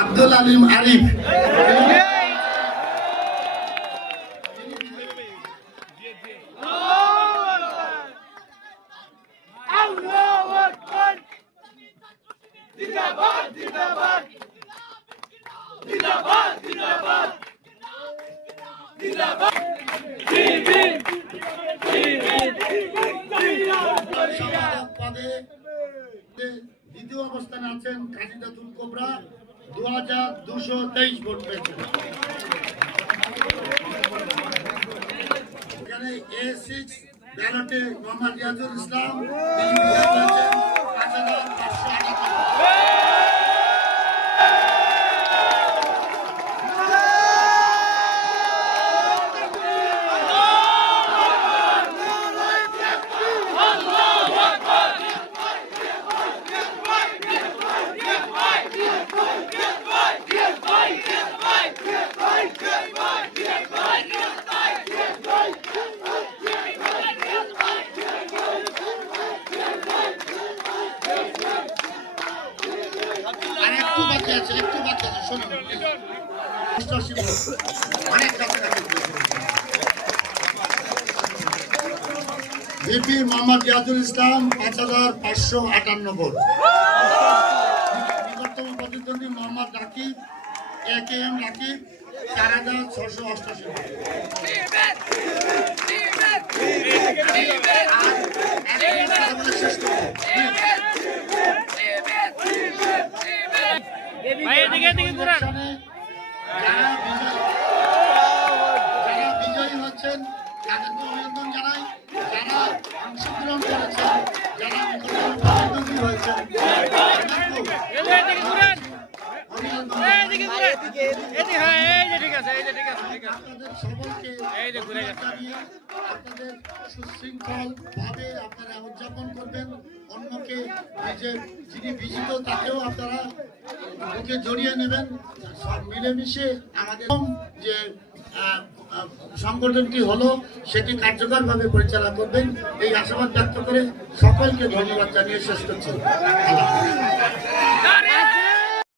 আব্দুল আলিম আরিফ, দ্বিতীয় অবস্থানে আছেন খালিদাতুল কোবরা 2223 ভোট পেয়েছেন। এখানে A6 ব্যালটে মোহাম্মদ রিয়াজুল ইসলাম তিনি বিজয়ী হয়েছেন 5558। বিপি মোহাম্মদ রিয়াজুল ইসলাম 5558 ভোট। নিকটতম প্রতিদ্বন্দ্বী মোহাম্মদ রাকিব AKM রাকিব 4688 ভোট। যারা বিজয়ী হচ্ছেন তাদেরকে অভিনন্দন জানাই, যারা অংশগ্রহণ করেছেন, যারা প্রতিদ্বন্দ্বী হয়েছেন আপনাদের সকলকে জানিয়ে আপনাদের সুশৃঙ্খল ভাবে আপনারা উদযাপন করবেন। অন্যকে যিনি বিজিত তাকেও আপনারা বুকে জড়িয়ে নেবেন। সব মিলেমিশে আমাদের যে সংগঠনটি হলো সেটি কার্যকরভাবে পরিচালনা করবেন এই আশাবাদ ব্যক্ত করে সকলকে ধন্যবাদ জানিয়ে শেষ করছি।